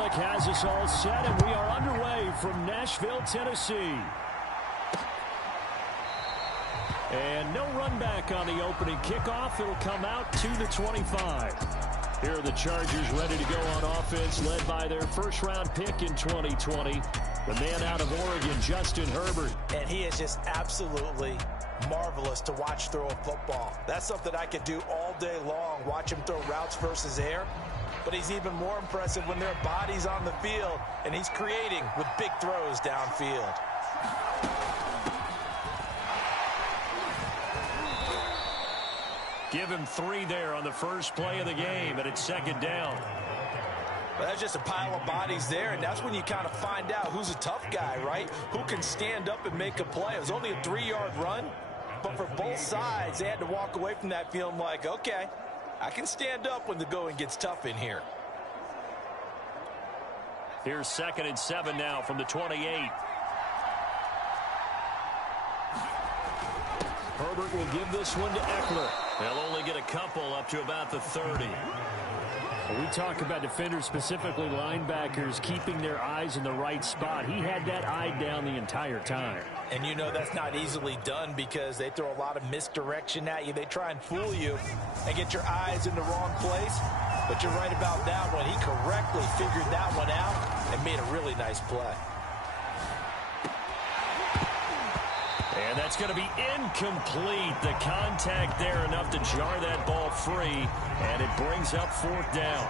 Bullock has us all set, and we are underway from Nashville, Tennessee. And no run back on the opening kickoff. It'll come out to the 25. Here are the Chargers ready to go on offense, led by their first-round pick in 2020, the man out of Oregon, Justin Herbert. And he is just absolutely marvelous to watch throw a football. That's something I could do all day long, watch him throw routes versus air. But he's even more impressive when there are bodies on the field, and he's creating with big throws downfield. Give him 3 there on the first play of the game, and it's second down. Well, that's just a pile of bodies there, and that's when you kind of find out who's a tough guy, right? Who can stand up and make a play. It was only a 3-yard run, but for both sides, they had to walk away from that feeling like, okay, I can stand up when the going gets tough in here. Here's 2nd and 7 now from the 28. Herbert will give this one to Eckler. They'll only get a couple up to about the 30. We talk about defenders, specifically linebackers, keeping their eyes in the right spot. He had that eye down the entire time. And you know that's not easily done because they throw a lot of misdirection at you. They try and fool you and get your eyes in the wrong place. But you're right about that one. He correctly figured that one out and made a really nice play. And that's going to be incomplete. The contact there enough to jar that ball free, and it brings up 4th down.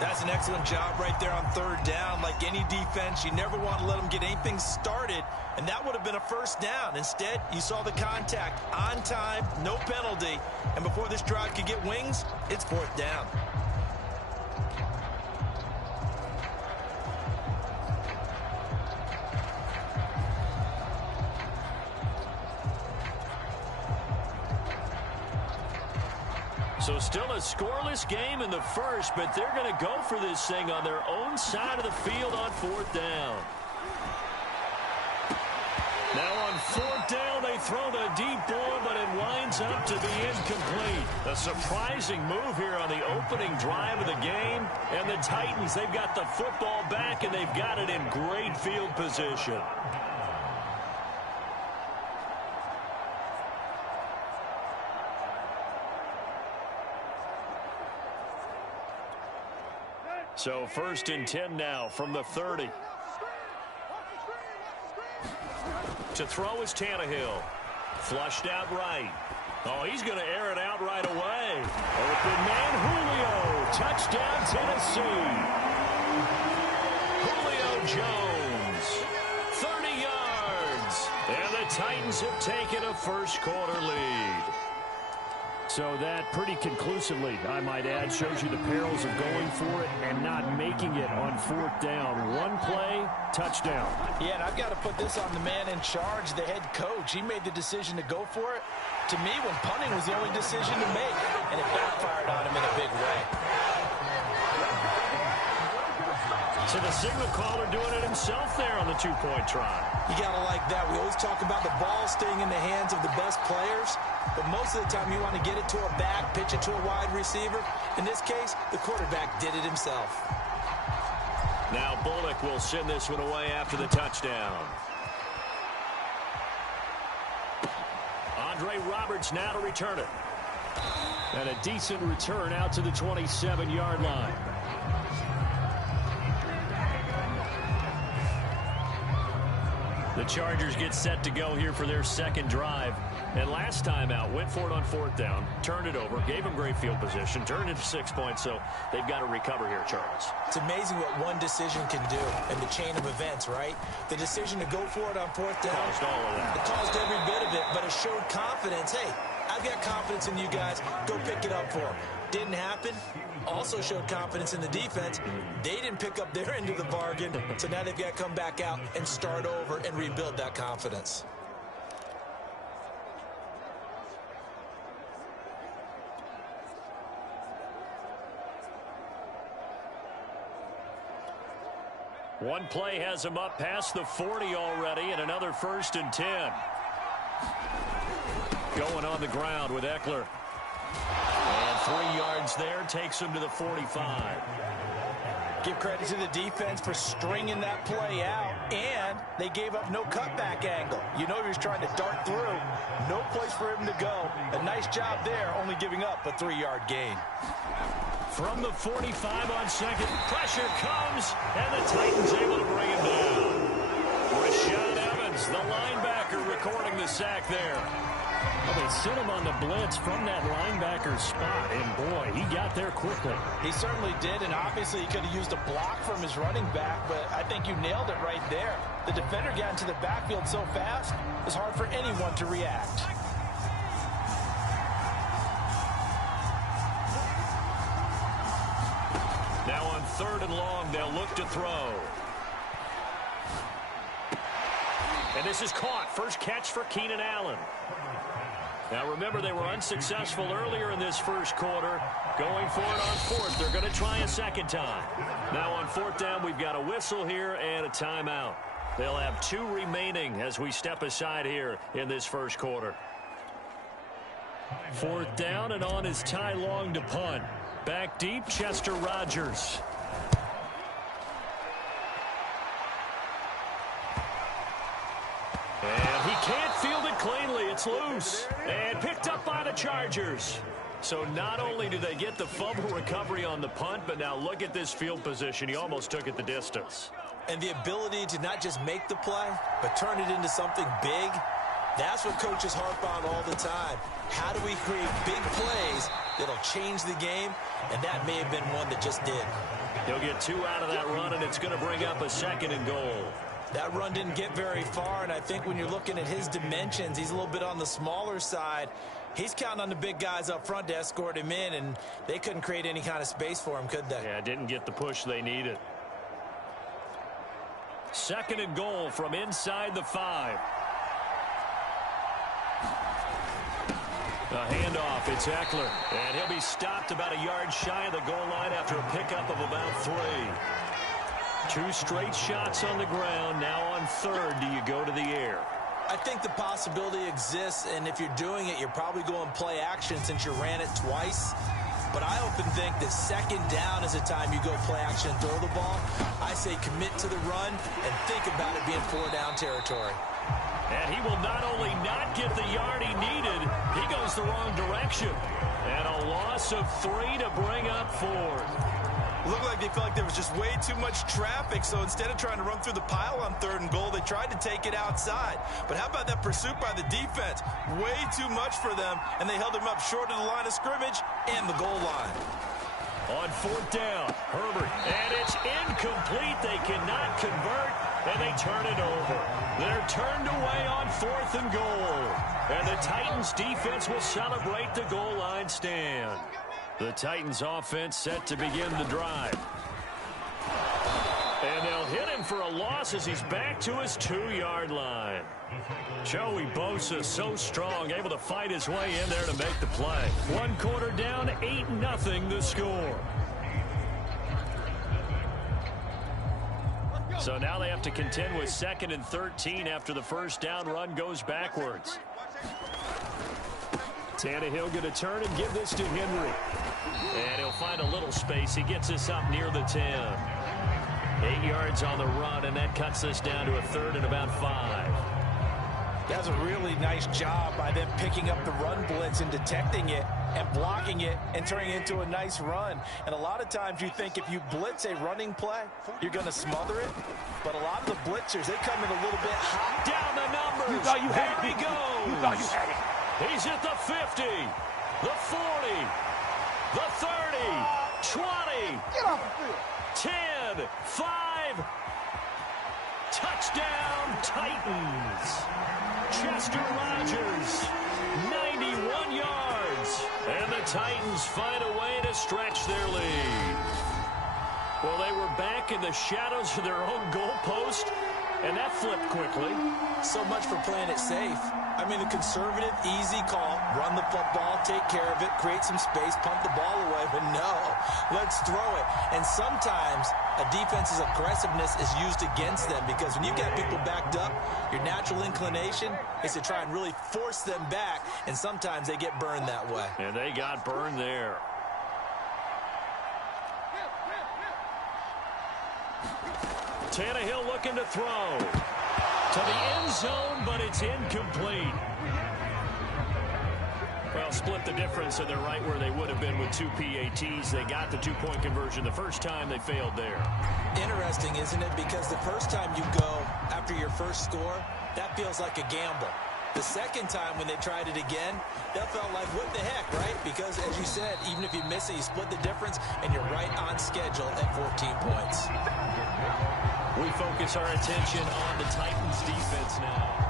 That's an excellent job right there on 3rd down. Like any defense, you never want to let them get anything started, and that would have been a 1st down. Instead, you saw the contact on time, no penalty, and before this drive could get wings, it's 4th down. So still a scoreless game in the first, but they're going to go for this thing on their own side of the field on 4th down. Now on 4th down, they throw the deep ball, but it winds up to be incomplete. A surprising move here on the opening drive of the game. And the Titans, they've got the football back, and they've got it in great field position. So 1st and 10 now from the 30. To throw is Tannehill. Flushed out right. Oh, he's going to air it out right away. Open man, Julio. Touchdown, Tennessee. Julio Jones. 30 yards. And the Titans have taken a first-quarter lead. So that pretty conclusively, I might add, shows you the perils of going for it and not making it on 4th down. One play, touchdown. Yeah, and I've got to put this on the man in charge, the head coach. He made the decision to go for it. To me, when punting was the only decision to make, and it backfired on him in a big way. So the signal caller doing it himself there on the 2-point try. You got to like that. We always talk about the ball staying in the hands of the best players, but most of the time you want to get it to a back, pitch it to a wide receiver. In this case, the quarterback did it himself. Now Bullock will send this one away after the touchdown. Andre Roberts now to return it. And a decent return out to the 27-yard line. The Chargers get set to go here for their second drive. And last time out, went for it on 4th down, turned it over, gave them great field position, turned it to 6 points, so they've got to recover here, Charles. It's amazing what one decision can do in the chain of events, right? The decision to go for it on 4th down. Caused all of that. It caused every bit of it, but it showed confidence. Hey, I've got confidence in you guys. Go pick it up for them. Didn't happen. Also showed confidence in the defense. They didn't pick up their end of the bargain, so now they've got to come back out and start over and rebuild that confidence. One play has him up past the 40 already, and another 1st and 10. Going on the ground with Eckler. And 3 yards there takes him to the 45. Give credit to the defense for stringing that play out, and they gave up no cutback angle. You know he was trying to dart through. No place for him to go. A nice job there, only giving up a 3-yard gain. From the 45 on second, pressure comes, and the Titans able to bring him down. Rashaan Evans, the linebacker, recording the sack there. Well, they sent him on the blitz from that linebacker spot, and boy, he got there quickly. He certainly did, and obviously he could have used a block from his running back, but I think you nailed it right there. The defender got into the backfield so fast, it was hard for anyone to react. Now on 3rd and long, they'll look to throw. And this is caught. First catch for Keenan Allen. Now remember, they were unsuccessful earlier in this first quarter. Going for it on 4th. They're going to try a second time. Now on 4th down, we've got a whistle here and a timeout. They'll have 2 remaining as we step aside here in this first quarter. 4th down, and on is Ty Long to punt. Back deep, Chester Rogers. And he can't field it cleanly. It's loose. And picked up by the Chargers. So not only do they get the fumble recovery on the punt, but now look at this field position. He almost took it the distance. And the ability to not just make the play, but turn it into something big, that's what coaches harp on all the time. How do we create big plays that'll change the game? And that may have been one that just did. He'll get 2 out of that run, and it's going to bring up a 2nd and goal. That run didn't get very far, and I think when you're looking at his dimensions, he's a little bit on the smaller side. He's counting on the big guys up front to escort him in, and they couldn't create any kind of space for him, could they? Yeah, didn't get the push they needed. 2nd and goal from inside the 5. A handoff, it's Eckler, and he'll be stopped about a yard shy of the goal line after a pickup of about 3. 2 straight shots on the ground. Now on 3rd, do you go to the air? I think the possibility exists, and if you're doing it, you're probably going play action since you ran it twice. But I often think that 2nd down is the time you go play action and throw the ball. I say commit to the run and think about it being 4-down territory. And he will not only not get the yard he needed, he goes the wrong direction. And a loss of 3 to bring up 4th. Looked like they felt like there was just way too much traffic, so instead of trying to run through the pile on 3rd and goal, they tried to take it outside. But how about that pursuit by the defense? Way too much for them, and they held him up short of the line of scrimmage and the goal line. On 4th down, Herbert, and it's incomplete. They cannot convert, and they turn it over. They're turned away on 4th and goal, and the Titans defense will celebrate the goal line stand. The Titans offense set to begin the drive. And they'll hit him for a loss as he's back to his 2-yard line. Joey Bosa so strong, able to fight his way in there to make the play. 1 quarter down, 8-0 the score. So now they have to contend with 2nd and 13 after the first down run goes backwards. Tannehill going to turn and give this to Henry. And he'll find a little space. He gets this up near the 10. 8 yards on the run, and that cuts this down to a 3rd and about 5. That's a really nice job by them picking up the run blitz and detecting it and blocking it and turning it into a nice run. And a lot of times you think if you blitz a running play, you're going to smother it. But a lot of the blitzers, they come in a little bit hot. Down the numbers. You thought you had Here it. he goes. You thought you had it. He's at the 50, the 40, the 30, 20, Get off the field. 10, 5. Touchdown, Titans. Chester Rogers, 91 yards. And the Titans find a way to stretch their lead. Well, they were back in the shadows of their own goalpost, and that flipped quickly. So much for playing it safe. I mean, the conservative, easy call, run the football, take care of it, create some space, punt the ball away. But no, let's throw it. And sometimes a defense's aggressiveness is used against them because when you've got people backed up, your natural inclination is to try and really force them back, and sometimes they get burned that way. And they got burned there. Tannehill looking to throw. To the end zone, but it's incomplete. Well, split the difference, and they're right where they would have been with 2 PATs. They got the two-point conversion the first time. They failed there. Interesting, isn't it? Because the first time you go after your first score, that feels like a gamble. The second time when they tried it again, that felt like, what the heck, right? Because, as you said, even if you miss it, you split the difference, and you're right on schedule at 14 points. We focus our attention on the Titans' defense now.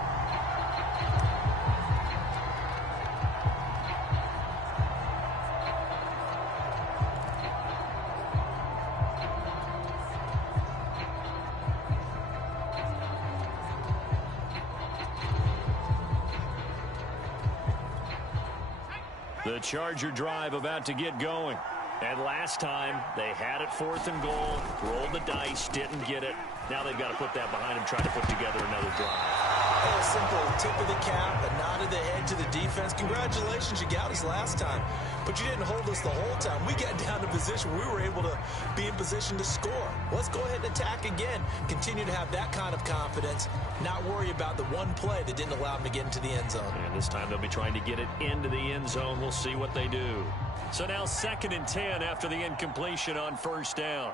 The Charger drive about to get going. And last time, they had it 4th and goal, rolled the dice, didn't get it. Now they've got to put that behind them, try to put together another drive. A simple tip of the cap, a nod of the head to the defense. Congratulations, you got us last time. But you didn't hold us the whole time. We got down to position where we were able to be in position to score. Let's go ahead and attack again. Continue to have that kind of confidence. Not worry about the one play that didn't allow them to get into the end zone. And this time they'll be trying to get it into the end zone. We'll see what they do. So now 2nd and 10 after the incompletion on 1st down.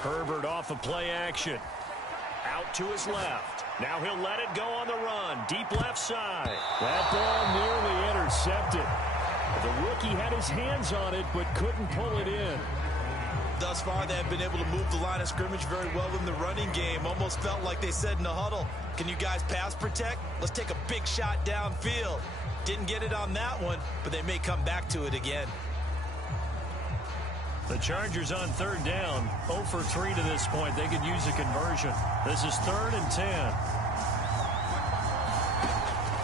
Herbert off of play action. Out to his left. Now he'll let it go on the run. Deep left side. That ball nearly intercepted. The rookie had his hands on it but couldn't pull it in. Thus far, they have been able to move the line of scrimmage very well in the running game. Almost felt like they said in the huddle, can you guys pass protect? Let's take a big shot downfield. Didn't get it on that one, but they may come back to it again. The Chargers on 3rd down, 0 for 3 to this point. They could use a conversion. This is 3rd and 10.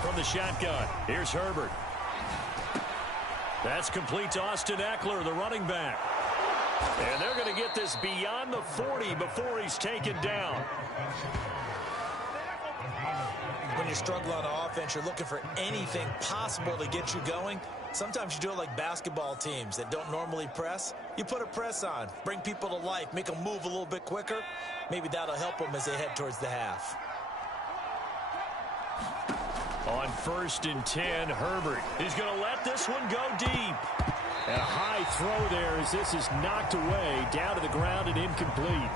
From the shotgun, here's Herbert. That's complete to Austin Eckler, the running back. And they're going to get this beyond the 40 before he's taken down. When you're struggling on offense, you're looking for anything possible to get you going. Sometimes you do it like basketball teams that don't normally press. You put a press on, bring people to life, make them move a little bit quicker. Maybe that'll help them as they head towards the half. On 1st and 10, Herbert is going to let this one go deep. And a high throw there as this is knocked away, down to the ground and incomplete.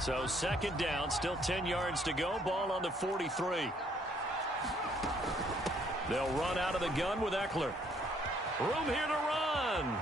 So 2nd down, still 10 yards to go. Ball on the 43. They'll run out of the gun with Eckler. Room here to run.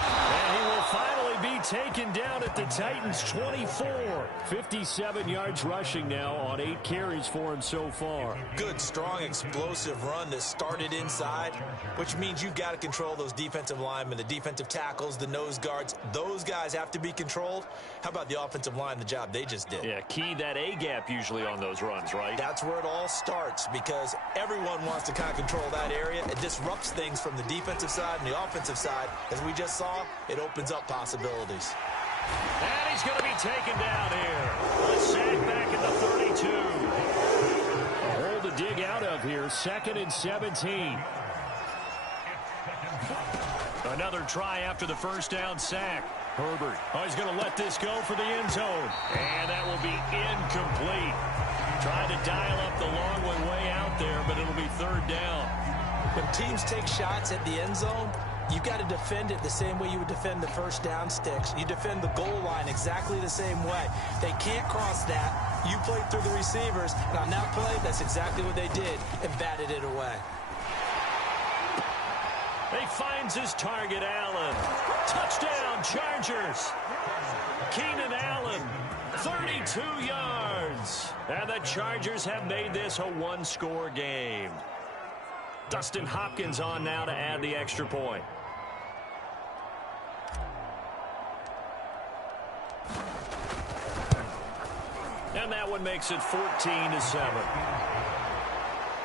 And he will finally be taken down at the Titans' 24. 57 yards rushing now on 8 carries for him so far. Good, strong, explosive run that started inside, which means you've got to control those defensive linemen, the defensive tackles, the nose guards. Those guys have to be controlled. How about the offensive line, the job they just did? Yeah, key that A-gap usually on those runs, right? That's where it all starts because everyone wants to kind of control that area. It disrupts things from the defensive side and the offensive side. As we just saw, it opens up possibilities. And he's going to be taken down here. A sack back at the 32. A hole to dig out of here. 2nd and 17. Another try after the 1st down sack. Herbert. Oh, he's going to let this go for the end zone. And that will be incomplete. Trying to dial up the long one way out there, but it'll be 3rd down. When teams take shots at the end zone, you've got to defend it the same way you would defend the 1st down sticks. You defend the goal line exactly the same way. They can't cross that. You played through the receivers, and on that play, that's exactly what they did and batted it away. He finds his target, Allen. Touchdown, Chargers. Keenan Allen, 32 yards. And the Chargers have made this a one-score game. Dustin Hopkins on now to add the extra point. And that one makes it 14-7.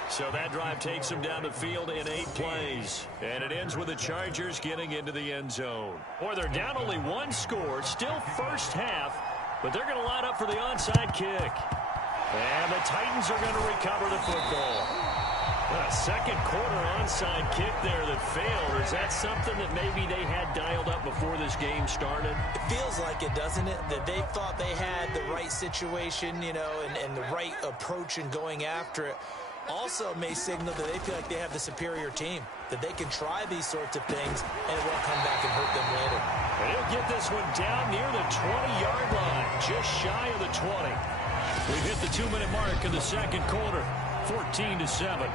So that drive takes them down the field in 8 plays. And it ends with the Chargers getting into the end zone. Boy, they're down only 1 score, still first half, but they're going to line up for the onside kick. And the Titans are going to recover the football. A second quarter onside kick there that failed. Is that something that maybe they had dialed up before this game started? It feels like it, doesn't it? That they thought they had the right situation, you know, and the right approach in going after it. Also may signal that they feel like they have the superior team, that they can try these sorts of things and it won't come back and hurt them later. And he'll get this one down near the 20-yard line, just shy of the 20. We've hit the 2-minute mark in the second quarter, 14-7.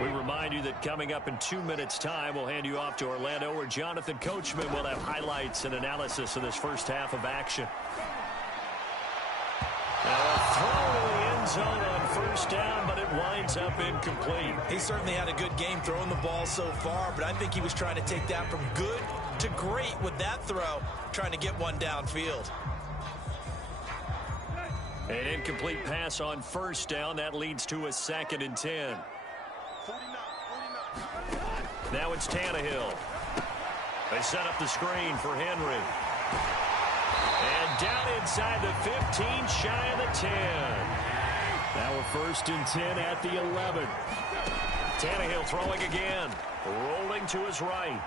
We remind you that coming up in 2 minutes' time, we'll hand you off to Orlando, where Jonathan Coachman will have highlights and analysis of this first half of action. Now a throw to the end zone on first down, but it winds up incomplete. He certainly had a good game throwing the ball so far, but I think he was trying to take that from good to great with that throw, trying to get one downfield. An incomplete pass on first down. That leads to a 2nd and 10. Now it's Tannehill. They set up the screen for Henry. And down inside the 15, shy of the 10. Now we're 1st and 10 at the 11. Tannehill throwing again. Rolling to his right.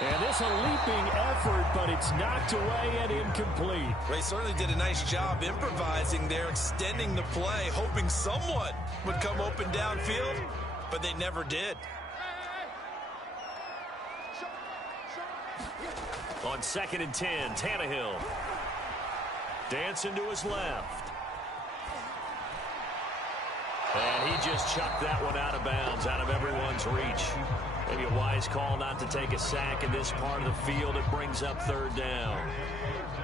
And this a leaping effort, but it's knocked away and incomplete. They certainly did a nice job improvising there, extending the play, hoping someone would come open downfield, but they never did. On 2nd and 10, Tannehill. Dancing to his left. And he just chucked that one out of bounds, out of everyone's reach. Maybe a wise call not to take a sack in this part of the field. It brings up 3rd down.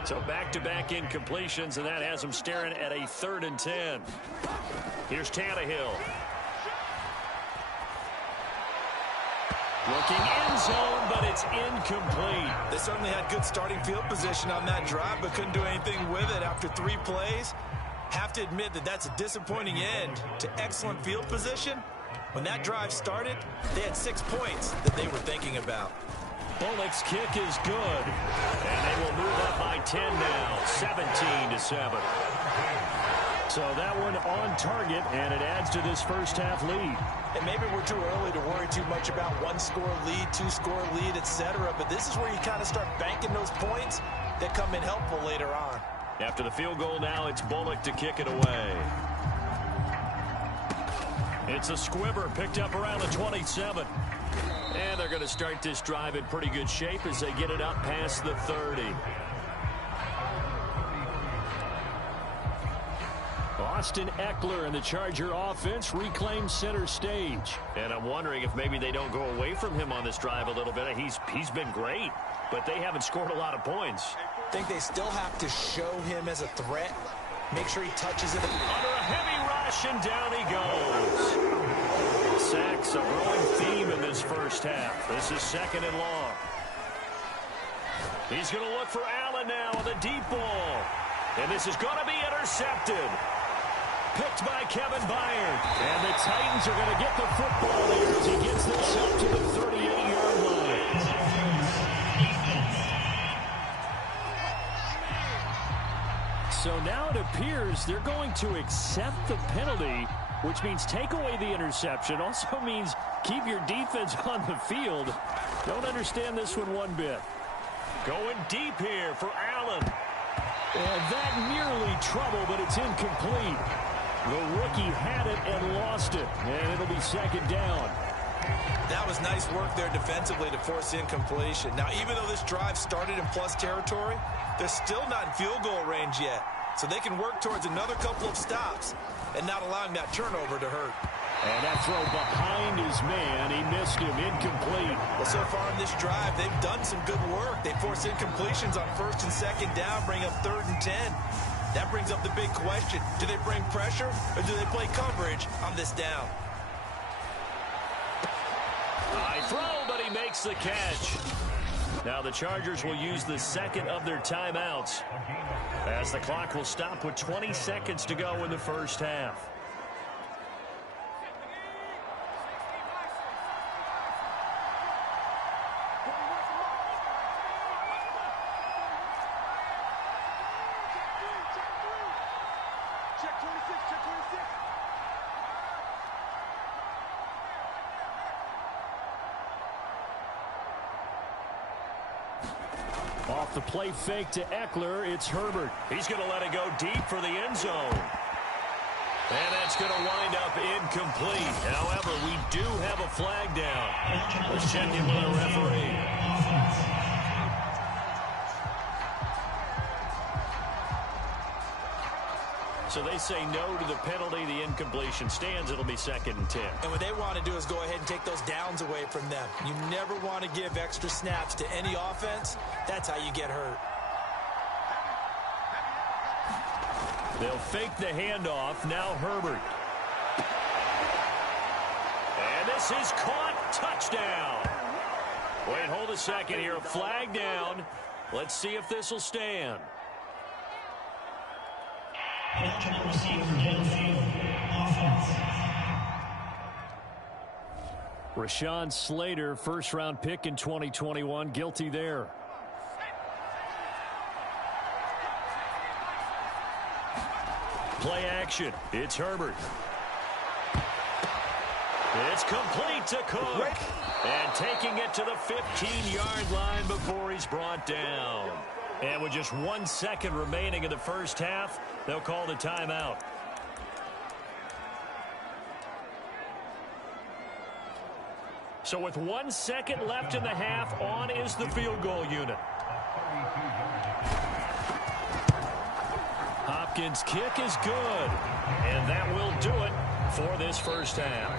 So back-to-back incompletions, and that has him staring at a 3rd and 10. Here's Tannehill. Looking end zone, but it's incomplete. They certainly had good starting field position on that drive, but couldn't do anything with it after 3 plays. Have to admit that that's a disappointing end to excellent field position. When that drive started, they had 6 points that they were thinking about. Bullock's kick is good. And they will move up by 10 now, 17-7. So that one on target, and it adds to this first half lead. And maybe we're too early to worry too much about 1-score lead, 2-score lead, etc. But this is where you kind of start banking those points that come in helpful later on. After the field goal now, it's Bullock to kick it away. It's a squibber picked up around the 27. And they're going to start this drive in pretty good shape as they get it up past the 30. Austin Eckler and the Charger offense reclaim center stage. And I'm wondering if maybe they don't go away from him on this drive a little bit. He's been great, but they haven't scored a lot of points. I think they still have to show him as a threat. Make sure he touches it. Under a heavy rush, and down he goes. Sacks, a growing theme in this first half. This is 2nd and long. He's going to look for Allen now on the deep ball. And this is going to be intercepted. Picked by Kevin Byard. And the Titans are going to get the football here as he gets this up to the 38-yard line. So now it appears they're going to accept the penalty, which means take away the interception. Also means keep your defense on the field. Don't understand this one bit. Going deep here for Allen. And that nearly trouble, but it's incomplete. The rookie had it and lost it. And it'll be 2nd down. That was nice work there defensively to force incompletion. Now, even though this drive started in plus territory, they're still not in field goal range yet. So they can work towards another couple of stops and not allowing that turnover to hurt. And that throw behind his man, he missed him, incomplete. Well, so far in this drive, they've done some good work. They force incompletions on 1st and 2nd down, bring up 3rd and 10. That brings up the big question. Do they bring pressure or do they play coverage on this down? High throw, but he makes the catch. Now the Chargers will use the 2nd of their timeouts as the clock will stop with 20 seconds to go in the first half. Off the play fake to Eckler, it's Herbert. He's going to let it go deep for the end zone. And that's going to wind up incomplete. However, we do have a flag down. Let's check in with our referee. So they say no to the penalty. The incompletion stands. It'll be 2nd and 10. And what they want to do is go ahead and take those downs away from them. You never want to give extra snaps to any offense. That's how you get hurt. They'll fake the handoff. Now Herbert. And this is caught. Touchdown. Wait, hold a second here. Flag down. Let's see if this will stand. Rashawn Slater, first-round pick in 2021, guilty there. Play action. It's Herbert. It's complete to Cook. And taking it to the 15-yard line before he's brought down. And with just 1 second remaining in the first half, they'll call the timeout. So with 1 second left in the half, on is the field goal unit. Hopkins' kick is good. And that will do it for this first half.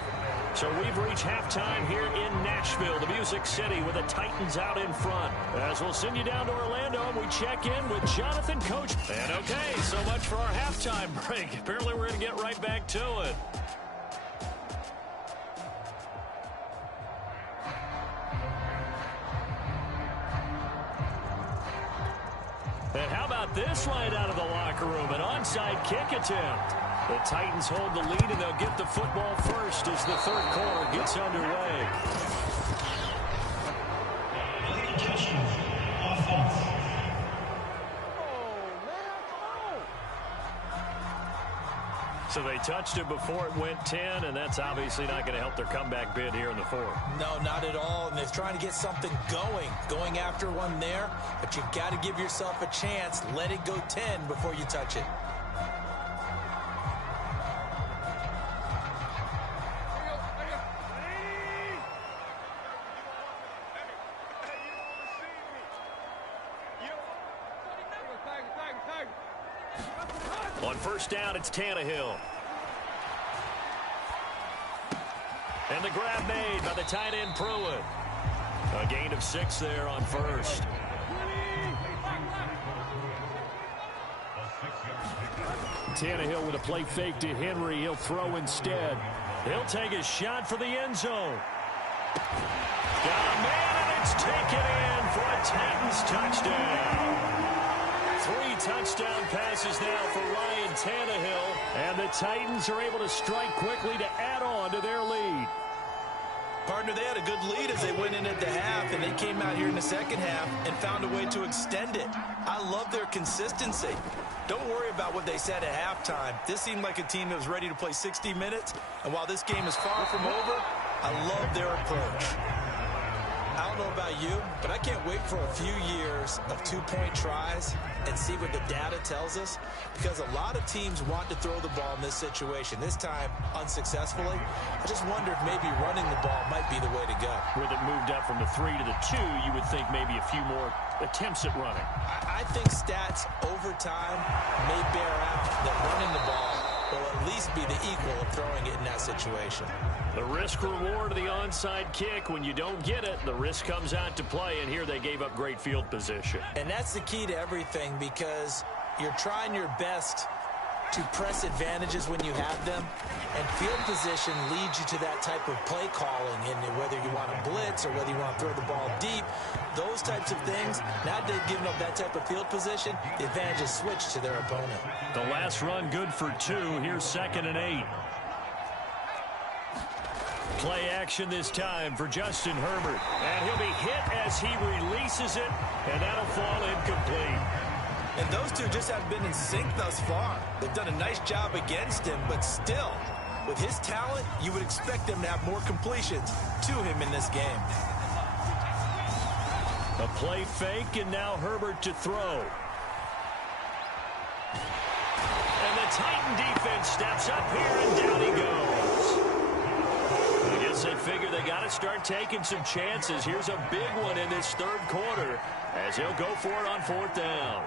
So we've reached halftime here in Nashville, the Music City, with the Titans out in front. As we'll send you down to Orlando, and we check in with Jonathan Coach. And okay, so much for our halftime break. Apparently we're going to get right back to it. And how about this right out of the locker room? An onside kick attempt. The Titans hold the lead, and they'll get the football first as the third quarter gets underway. So they touched it before it went 10, and that's obviously not going to help their comeback bid here in the fourth. No, not at all. And they're trying to get something going after one there. But you've got to give yourself a chance. Let it go 10 before you touch it. On first down, it's Tannehill. And the grab made by the tight end Pruitt. A gain of 6 there on first. Tannehill with a play fake to Henry. He'll throw instead. He'll take a shot for the end zone. Got a man, and it's taken in for a Titans touchdown. 3 touchdown passes now for Ryan Tannehill. And the Titans are able to strike quickly to add on to their lead. Partner, they had a good lead as they went in at the half, and they came out here in the second half and found a way to extend it. I love their consistency. Don't worry about what they said at halftime. This seemed like a team that was ready to play 60 minutes, and while this game is far from over, I love their approach. I don't know about you, but I can't wait for a few years of 2-point tries and see what the data tells us, because a lot of teams want to throw the ball in this situation. This time, unsuccessfully. I just wonder if maybe running the ball might be the way to go. With it moved up from the 3 to the 2, you would think maybe a few more attempts at running. I think stats over time may bear out that running the ball will at least be the equal of throwing it in that situation. The risk-reward of the onside kick. When you don't get it, the risk comes out to play, and here they gave up great field position. And that's the key to everything, because you're trying your best to press advantages when you have them, and field position leads you to that type of play calling, and whether you want to blitz or whether you want to throw the ball deep, those types of things. Now that they've given up that type of field position, the advantage is switched to their opponent. The last run good for 2. Here's 2nd and 8. Play action this time for Justin Herbert. And he'll be hit as he releases it, and that'll fall incomplete. And those two just haven't been in sync thus far. They've done a nice job against him, but still, with his talent, you would expect them to have more completions to him in this game. A play fake, and now Herbert to throw. And the Titan defense steps up here, and down he goes. I guess they figure they got to start taking some chances. Here's a big one in this third quarter as he'll go for it on 4th down.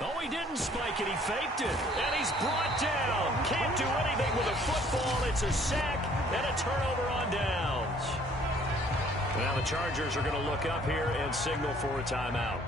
Oh, he didn't spike it. He faked it. And he's brought down. Can't do anything with a football. It's a sack and a turnover on downs. Now the Chargers are going to look up here and signal for a timeout.